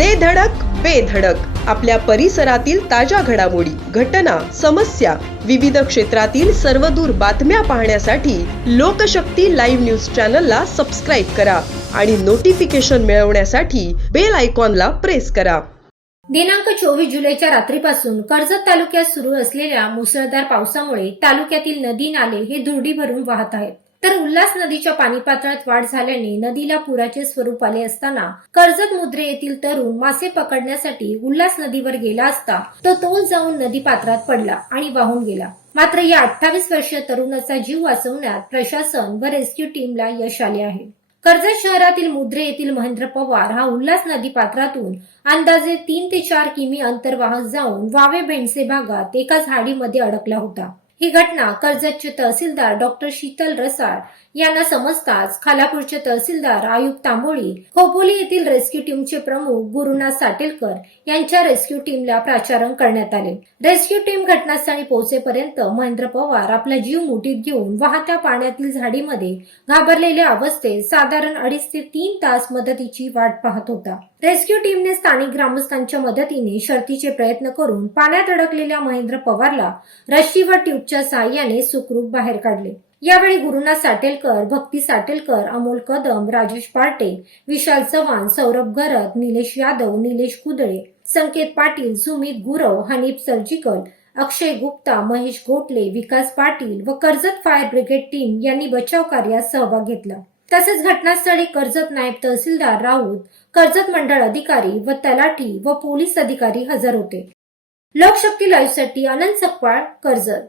दे धडक बेधडक आपल्या परिसरातील ताज्या घडामोडी घटना समस्या विविध क्षेत्रातील सर्वदूर बातम्या पाहण्यासाठी लोकशक्ती लाईव्ह न्यूज चॅनलला सबस्क्राईब करा आणि नोटिफिकेशन मिळवण्यासाठी बेल आयकॉनला प्रेस करा. दिनांक चोवीस जुलैच्या रात्रीपासून कर्जत तालुक्यात सुरू असलेल्या मुसळधार पावसामुळे तालुक्यातील नदी नाले हे दुर्डी भरून वाहत आहेत. तर उल्हास नदीच्या पाणी पातळीत वाढ झाल्याने नदीला पुराचे स्वरूप आले असताना कर्जत मुद्रे येथील तरुण मासे पकडण्यासाठी उल्हास नदीवर गेला असता तो तोल जाऊन नदी पात्रात पडला आणि वाहून गेला. मात्र या अठ्ठावीस वर्षीय तरुणाचा जीव वाचवण्यात प्रशासन व रेस्क्यू टीमला यश आले आहे. कर्जत शहरातील मुद्रे येथील महेंद्र पवार हा उल्हास नदी पात्रातून अंदाजे तीन ते चार किमी अंतर वाहत जाऊन वावे भेंडसे भागात एका झाडीमध्ये अडकला होता. ही घटना कर्जतचे तहसीलदार डॉक्टर शीतल रसाळ यांना समजताच खालापूरचे तहसीलदार आयुब तांबोळी खोपोली येथील रेस्क्यू टीमचे प्रमुख गुरुनाथ साटेलकर यांच्या रेस्क्यू टीमला प्राचारण करण्यात आले. रेस्क्यू टीम घटनास्थळी पोहोचेपर्यंत महेंद्र पवार आपला जीव मुठीत घेऊन वाहत्या पाण्यातील झाडीमध्ये घाबरलेल्या अवस्थेत साधारण अडीच ते तीन तास मदतीची वाट पाहत होता. रेस्क्यू टीमने स्थानिक ग्रामस्थांच्या मदतीने शर्थीचे प्रयत्न करून पाण्यात अडकलेल्या महेंद्र पवारला रशी व ट्यूबच्या साह्याने सुखरूप बाहेर काढले. यावेळी गुरुनाथ साटेलकर भक्ती साटेलकर अमोल कदम राजेश पार्टे विशाल चव्हाण सौरभ गरत निलेश यादव निलेश कुदळे संकेत पाटील सुमित गुरव हनीफ सर्जिकल अक्षय गुप्ता महेश गोटले विकास पाटील व कर्जत फायर ब्रिगेड टीम यांनी बचाव कार्यात सहभाग घेतला. तसेच घटनास्थळी कर्जत नायब तहसीलदार राऊत कर्जत मंडळ अधिकारी व तलाठी व पोलीस अधिकारी हजर होते. लोकशक्ती लाईव्हसाठी अनंत सकपाळ कर्जत.